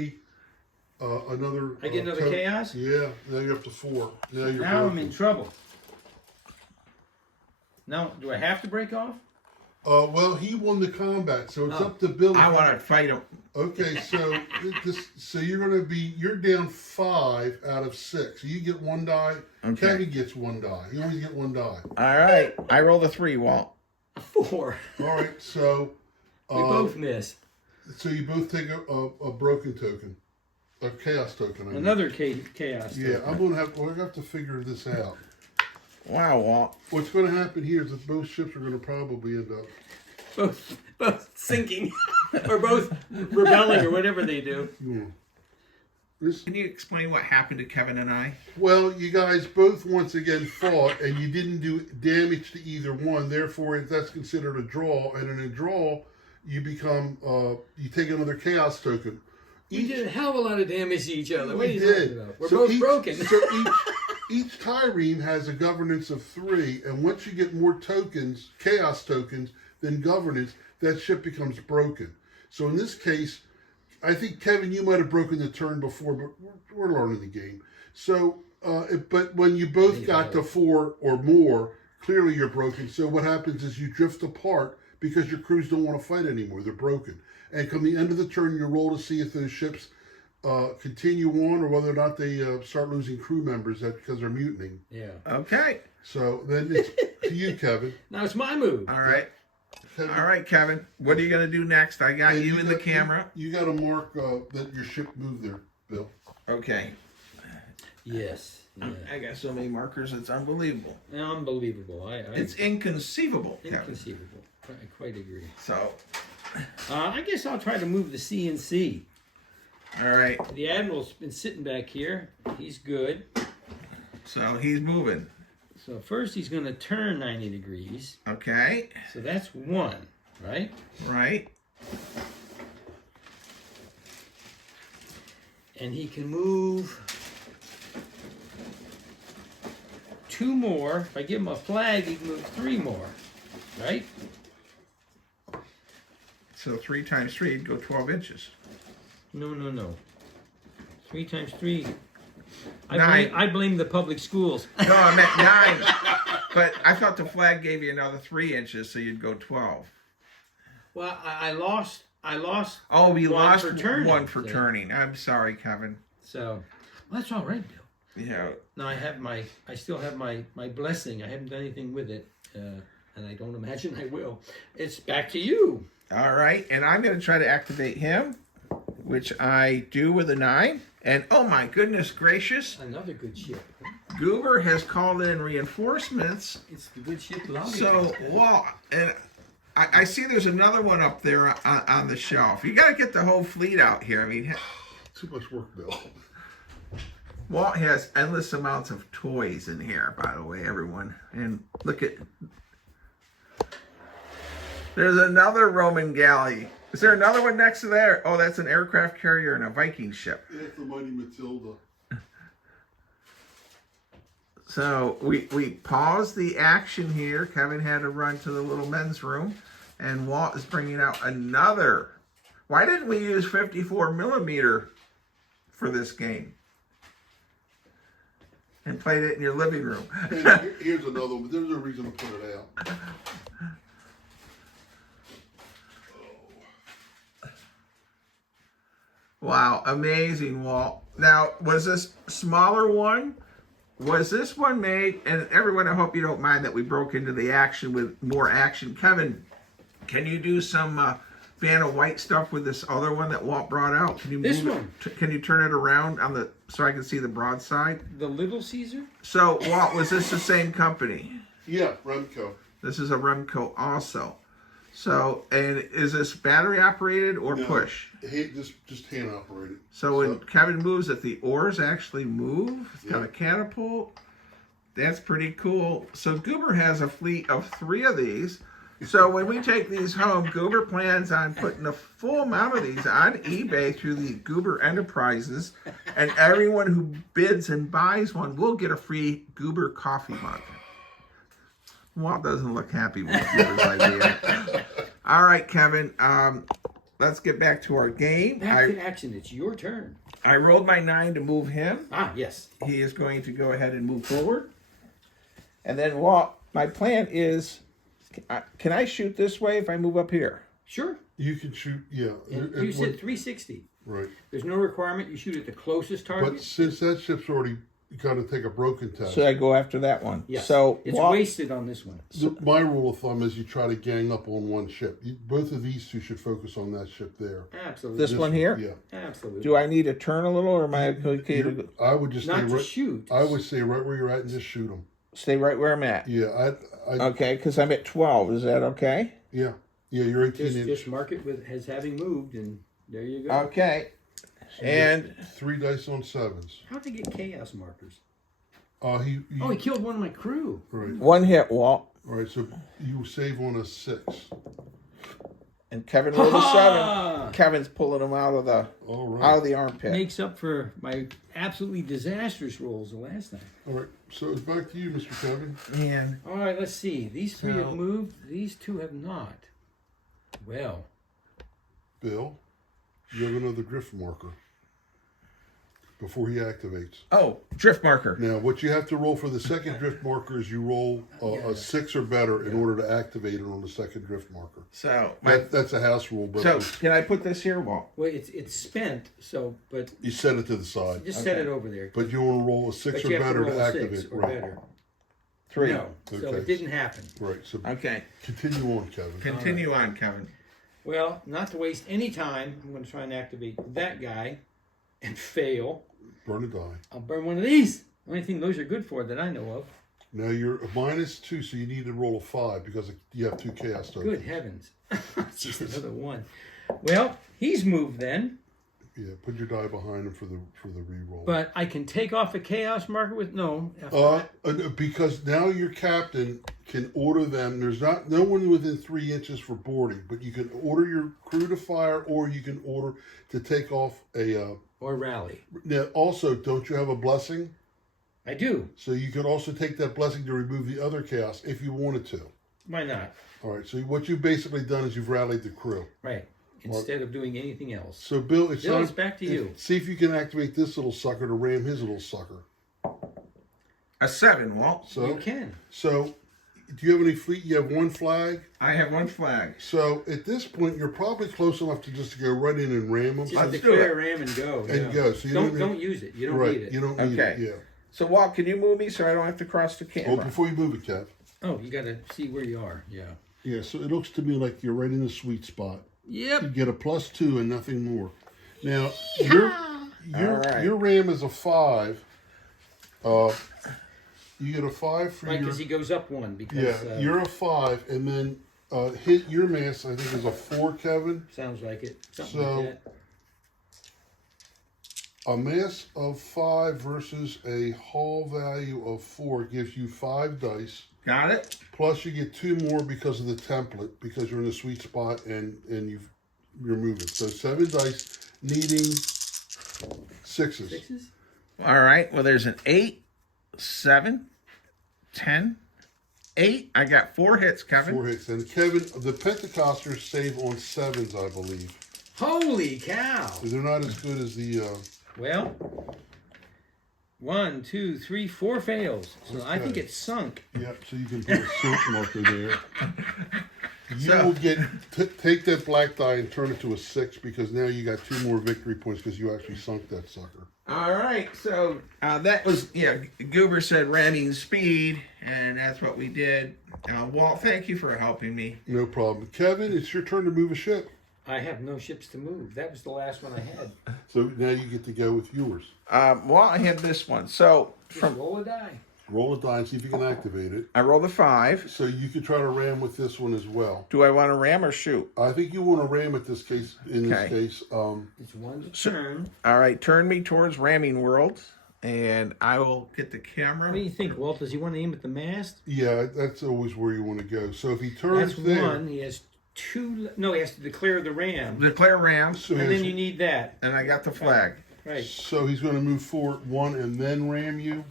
another. I get another chaos? Yeah. Now you're up to 4. Now you're. Now I'm broken. in trouble. Now, do I have to break off? Well, he won the combat, so it's up to Bill. I want to fight him. Okay, so you're down 5 out of 6. So you get 1 die. Okay. Kevin gets 1 die. You always get 1 die. All right. I rolled a 3, Walt. 4. All right, so We both miss. so you both take a broken token, a chaos token. I mean. Another chaos. Yeah, we're gonna have to figure this out. Wow, Walt. What's going to happen here is that both ships are going to probably end up. Both sinking. Or both rebelling or whatever they do. Yeah. Can you explain what happened to Kevin and I? Well, you guys both once again fought, and you didn't do damage to either one. Therefore, that's considered a draw. And in a draw, you become you take another chaos token. We did a hell of a lot of damage to each other. What are We you did. talking about? We're both broken. So each trireme has a governance of 3, and once you get more tokens, chaos tokens, than governance, that ship becomes broken. So in this case, I think, Kevin, you might have broken the turn before, but we're learning the game. So, but when you both got to 4 or more, clearly you're broken. So what happens is you drift apart because your crews don't want to fight anymore. They're broken. And come the end of the turn, you roll to see if those ships continue on or whether or not they start losing crew members because they're mutinying. Yeah. Okay. So then it's to you, Kevin. Now it's my move. All right. Kevin, All right, Kevin. What are you going to do next? I got you in the camera. You got to mark that your ship moved there, Bill. Okay. Yes. Yeah. I got so many markers, it's unbelievable. Unbelievable. It's inconceivable, Kevin. inconceivable. I quite agree. So, I guess I'll try to move the CNC. all right. The Admiral's been sitting back here. He's good. So he's moving. So first he's going to turn 90 degrees. Okay. So that's 1, right? Right. And he can move 2 more. If I give him a flag, he can move 3 more, right? So 3 times 3 would go 12 inches. No. 3 times 3. 9. I blame the public schools. No, I meant 9. But I thought the flag gave you another 3 inches, so you'd go 12. Well, I lost. Oh, you one lost for turning, one for see? turning. I'm sorry, Kevin. So, well, that's all right, Bill. Yeah. Now I still have my blessing. I haven't done anything with it, and I don't imagine I will. It's back to you. All right, and I'm going to try to activate him, which I do with a 9. And oh my goodness gracious, Another good ship. Goober has called in reinforcements. It's the good ship Lolly. So, Walt, and I see there's another one up there on the shelf. You got to get the whole fleet out here. I mean, Too much work, Bill. Walt has endless amounts of toys in here, by the way, everyone. And look at... There's another Roman galley. Is there another one next to there? Oh, that's an aircraft carrier and a Viking ship. It's the mighty Matilda. So we paused the action here. Kevin had to run to the little men's room. And Walt is bringing out another. Why didn't we use 54 millimeter for this game? And played it in your living room. And here's another one. There's no reason to put it out. Wow, amazing, Walt. Now, was this smaller one? Was this one made? And everyone, I hope you don't mind that we broke into the action with more action. Kevin, can you do some Vanna White stuff with this other one that Walt brought out? Can you This move one? Can you turn it around on the so I can see the broadside? The Little Caesar? So, Walt, was this the same company? Yeah, Remco. This is a Remco also. So, and is this battery operated or No, push? just hand operated. So when Kevin moves it, the oars actually move. It's got a catapult. That's pretty cool. So Goober has a fleet of 3 of these. So when we take these home, Goober plans on putting a full amount of these on eBay through the Goober Enterprises. And everyone who bids and buys one will get a free Goober coffee mug. Walt doesn't look happy with Goober's idea. All right, Kevin. Let's get back to our game. Back to action. It's your turn. I rolled my 9 to move him. Ah, yes. He is going to go ahead and move forward. And then, Walt, my plan is, can I shoot this way if I move up here? Sure. You can shoot, yeah. You said 360. Right. There's no requirement. You shoot at the closest target. But since that ship's already got to take a broken test, So I go after that one. Yes. So it's Walt, wasted on this one. my rule of thumb is you try to gang up on one ship. Both of these two should focus on that ship there. Absolutely. This one here? Yeah. Absolutely. Do I need to turn a little, or am I okay to I would just Not stay to right. shoot. I would stay right where you're at and just shoot them. stay right where I'm at? Yeah, I Okay, because I'm at 12. Is that okay? yeah, you're 18 inch. Just mark it with as having moved, and there you go. Okay. And 3 dice on 7s. How'd they get chaos markers? He Oh, he killed one of my crew. right. one hit, Walt. All right, so you save on a 6. And Kevin rolled a 7. Ha-ha! Kevin's pulling him out of the All right. out of the armpit. Makes up for my absolutely disastrous rolls the last time. All right, so it's back to you, Mr. Kevin. Man. All right, let's see. These 3 So- have moved. These 2 have not. Well, Bill, you have another drift marker before he activates. Oh, drift marker. Now, what you have to roll for the second drift marker is you roll a 6 or better in order to activate it on the second drift marker. So That's a house rule, but so can I put this here, Walt? well, it's spent. So, but you set it to the side. just set it over there. But you want to roll a 6 But or you have better to to roll a activate. 6 or Right. better. 3. No, so Okay. it didn't happen. Right. So Okay. continue on, Kevin. Continue on, Kevin. Well, not to waste any time, I'm going to try and activate that guy and fail. Burn a die. I'll burn one of these. Only thing those are good for that I know of. Now you're a -2, so you need to roll a 5 because you have 2 chaos tokens. Good heavens. Just another one. Well, he's moved then, Yeah, put your die behind him for the re-roll. but I can take off a chaos marker with no. Because now your captain can order them. There's no one within 3 inches for boarding, but you can order your crew to fire, or you can order to take off a. Or rally. Now, also, don't you have a blessing? I do. So you could also take that blessing to remove the other chaos if you wanted to. Why not? All right. So what you've basically done is you've rallied the crew. Right. instead of doing anything else. So, Bill, it's Bill, time. it's back to you. See if you can activate this little sucker to ram his little sucker. A 7, Walt. So You can. So, do you have any fleet? You have one flag. I have 1 flag. So at this point, you're probably close enough to just go right in and ram them. Just Let's do declare it. ram and go. And go. So you don't use it. You don't right. need it. You don't need Okay. it. Yeah. So, Walt, can you move me so I don't have to cross the Well, camera? before you move it, Kev. Oh, you got to see where you are. Yeah. Yeah. So it looks to me like you're right in the sweet spot. Yep. You get a +2 and nothing more. Now your All right. your ram is a 5. You get a 5 for Right, your. because he goes up 1 because Yeah, you're a 5, and then your mass I think is a 4, Kevin. sounds like it. Something So- like that. A mass of 5 versus a hull value of 4 gives you 5 dice. Got it? Plus you get 2 more because of the template, because you're in the sweet spot and you're moving. So 7 dice, needing 6s. 6s? All right. Well, there's an 8, 7, 10, 8. I got 4 hits, Kevin. 4 hits. And Kevin, the Pentecosters save on 7s, I believe. Holy cow! They're not as good as the. Well, 1, 2, 3, 4 fails. So I think Okay. it's sunk. Yep. So you can put a silk marker there. You So- will get take that black die and turn it to a 6 because now you got 2 more victory points because you actually sunk that sucker. All right. So that was, Goober said ramming speed, and that's what we did. Walt, thank you for helping me. No problem. Kevin, it's your turn to move a ship. I have no ships to move. That was the last one I had. So now you get to go with yours. Walt, I had this one. So Just roll a die. Roll a die and see if you can activate it. I rolled a 5. So you could try to ram with this one as well. Do I want to ram or shoot? I think you want to ram at this case. In Okay. this case, It's 1 turn. All right. Turn me towards ramming world, and I will get the camera. What do you think, Walt? Does he want to aim at the mast? yeah, that's always where you want to go. So if he turns That's there, 1. He has 2. No, he has to declare the ram. Declare ram, so, And then you need that. and I got the flag. Right. so he's going to move forward 1 and then ram you.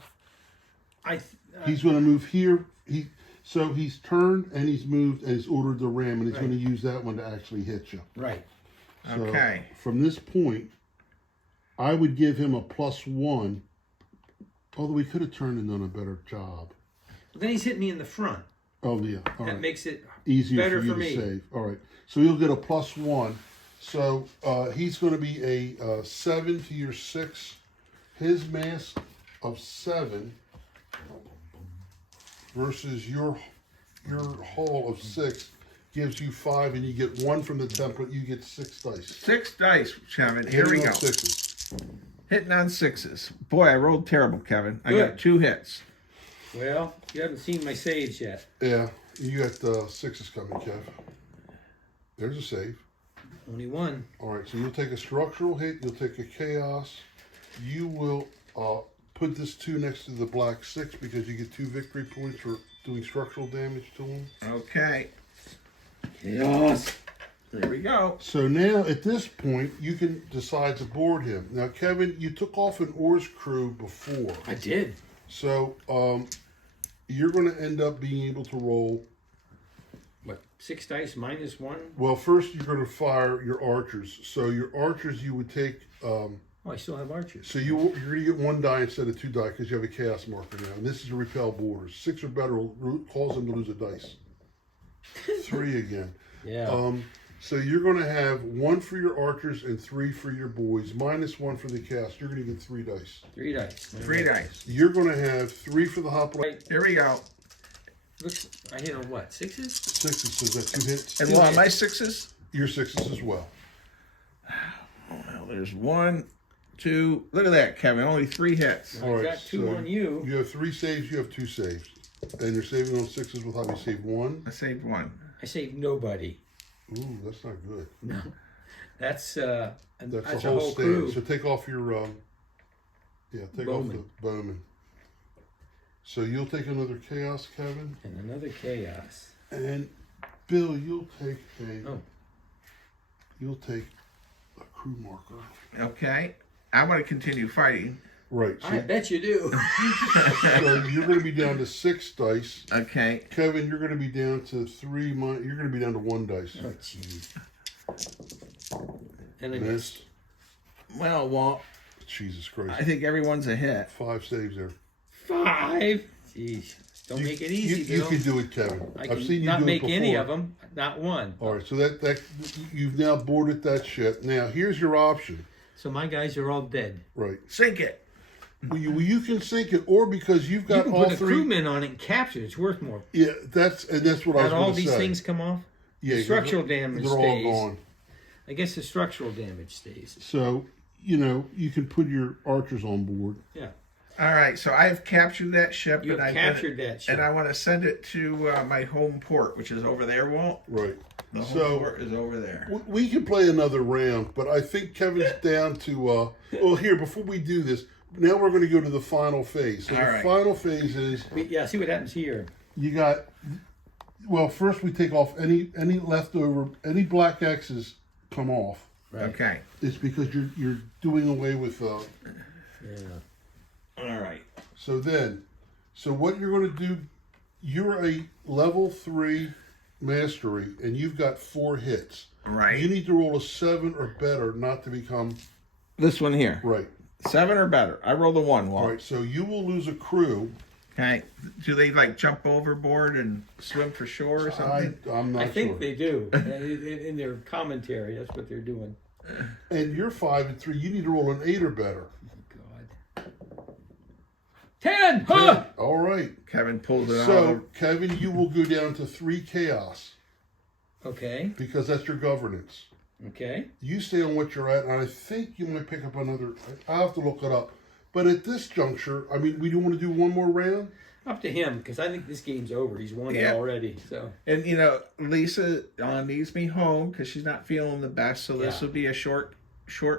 I. He's going to move here. So he's turned and he's moved and he's ordered the ram and he's Right. going to use that one to actually hit you. Right. So Okay. From this point, I would give him a +1. Although we could have turned and done a better job. Then he's hitting me in the front. Oh yeah, all That right. makes it Easier better for you for to me. save. All right. So he'll get a +1. So he's going to be a 7 to your 6. His mass of 7 versus your hull of 6 gives you 5, and you get 1 from the template. You get 6 dice. 6 dice, Kevin. Here we Hitting go. on 6s. Hitting on 6s. Boy, I rolled terrible, Kevin. I Good. got 2 hits. well. You haven't seen my saves yet. Yeah, you got 6s coming, Kev. There's a save. Only 1. All right, so you'll take a structural hit. You'll take a chaos. You will put this 2 next to the black 6 because you get 2 victory points for doing structural damage to him. Okay. Yes. There we go. So now at this point, you can decide to board him. Now, Kevin, you took off an oars crew before. I did. So you're going to end up being able to roll. What? 6 dice minus 1? Well, first you're going to fire your archers. So your archers, you would take. Oh, I still have archers. So you're going to get 1 die instead of 2 die because you have a chaos marker now. And this is to repel borders. 6 or better will cause them to lose a dice. 3 again. Yeah. So you're going to have 1 for your archers and 3 for your boys, minus 1 for the cast. You're going to get 3 dice. 3 dice. 3 dice. You're going to have 3 for the hoplite. Here we go. Looks. I hit on what? 6s? 6s, so that 2 hits. And what, my 6s? Your 6s as well. Well, there's 1, 2. Look at that, Kevin. Only 3 hits. All I right, got 2 so on you. You have 3 saves, you have 2 saves. And you're saving on 6s with how you save 1. I saved 1. I saved nobody. Ooh, that's not good. No. That's That's a a whole whole stand. crew. So take off your take off the bowman. So you'll take another chaos, Kevin. And another chaos. And Bill, you'll take Oh. a crew marker. Okay. I want to continue fighting. Right. I bet you do. So you're going to be down to 6 dice. Okay. Kevin, you're going to be down to 3. You're going to be down to 1 dice. Oh, jeez. And I Missed. Well, Walt, Jesus Christ. I think everyone's a hit. 5 saves there. 5. Jeez. Don't make it easy, You Bill. can do it, Kevin. I I've can seen you not do make it before. any of them. Not one. All right, so that you've now boarded that ship. Now here's your option. So my guys are all dead. Right. Sink it. Well, you can sink it, or because you've You got can all put a three. crewman on it and capture it. It's worth more. Yeah, that's what I was Not going all to these say. things come off. Yeah, The structural damage they're stays. all gone. I guess the structural damage stays. So you can put your archers on board. Yeah. All right, so I've captured that ship. You and have I've captured that ship. And I want to send it to my home port, which is over there, Walt. Right. The home So port is over there. we can play another round, but I think Kevin's down to. Well, here before we do this, now we're going to go to the final phase. So All the right. final phase is Yeah, see what happens here. you got. Well, first we take off any leftover, any black X's come off. Okay. It's because you're doing away with. Yeah. All right. So what you're going to do, you're a level 3 mastery, and you've got 4 hits. Right. You need to roll a 7 or better not to become This one here. right. 7 or better. I rolled a 1, Walt. Right. So you will lose a crew. Okay. Do they like jump overboard and swim for shore or something? I'm not I think sure. they do. In their commentary, that's what they're doing. And you're 5 and 3. You need to roll an 8 or better. God. 10! Huh! All right. Kevin pulled it So out. Kevin, you will go down to 3 chaos Okay. because that's your governance. Okay. You stay on what you're at, and I think you might pick up another. I'll have to look it up. But at this juncture, I mean, we do want to do one more round. Up to him, because I think this game's over. He's won it Yeah. already. So And, Lisa needs me home because she's not feeling the best. So this Yeah. will be a short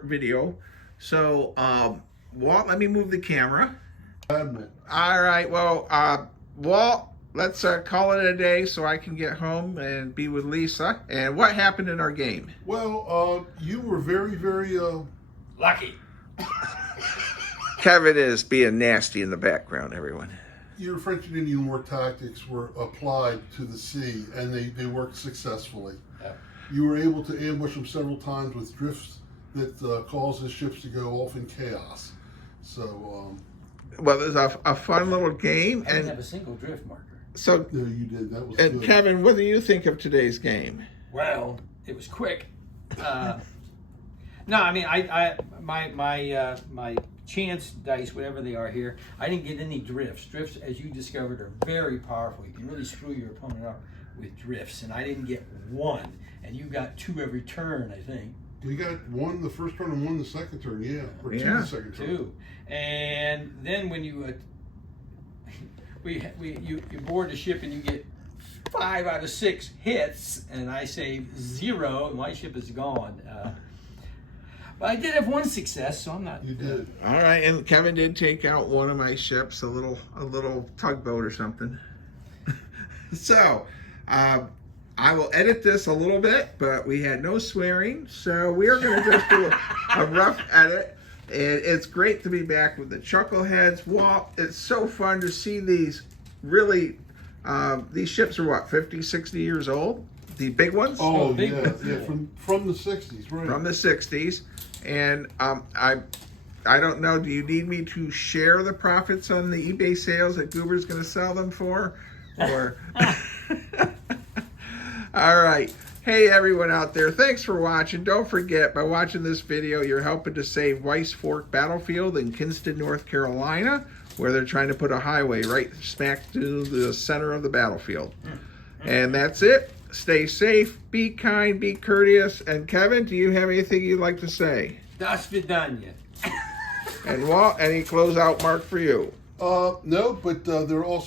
video. So, Walt, let me move the camera. Admiral. All right. Well, Walt, let's call it a day so I can get home and be with Lisa. And what happened in our game? Well, you were very, very. lucky. Kevin is being nasty in the background, everyone. Your French and Indian War tactics were applied to the sea, and they worked successfully. Yeah. You were able to ambush them several times with drifts that causes ships to go off in chaos. So, Well, there's a fun little game. I didn't And have a single drift marker. so, no, you did. That was and good. Kevin, what do you think of today's game? Well, it was quick. No, I mean, my chance dice, whatever they are here, I didn't get any drifts. Drifts, as you discovered, are very powerful. You can really screw your opponent up with drifts, and I didn't get one. And you got 2 every turn, I think. We got 1 the first turn and 1 the second turn, yeah. Or 2 Yeah. the second turn. 2. And then when you you board the ship and you get 5 out of 6 hits, and I say 0, my ship is gone. But I did have 1 success, so I'm not. You did. All right, and Kevin did take out one of my ships, a little tugboat or something. So, I will edit this a little bit, but we had no swearing, so we are going to just do a rough edit. And it's great to be back with the Chuckleheads. Walt, it's so fun to see these really, these ships are what, 50, 60 years old? The big ones? Oh, big yeah, ones, yeah, yeah. from the 60s, right. From the 60s. And I don't know, do you need me to share the profits on the eBay sales that Goober's going to sell them for? Or all right. Hey, everyone out there, thanks for watching. Don't forget, by watching this video, you're helping to save Weiss Fork Battlefield in Kinston, North Carolina, where they're trying to put a highway right smack to the center of the battlefield. And that's it. Stay safe, be kind, be courteous. And Kevin, do you have anything you'd like to say? Das Vidanya. And Walt, any closeout mark for you? No, but there are also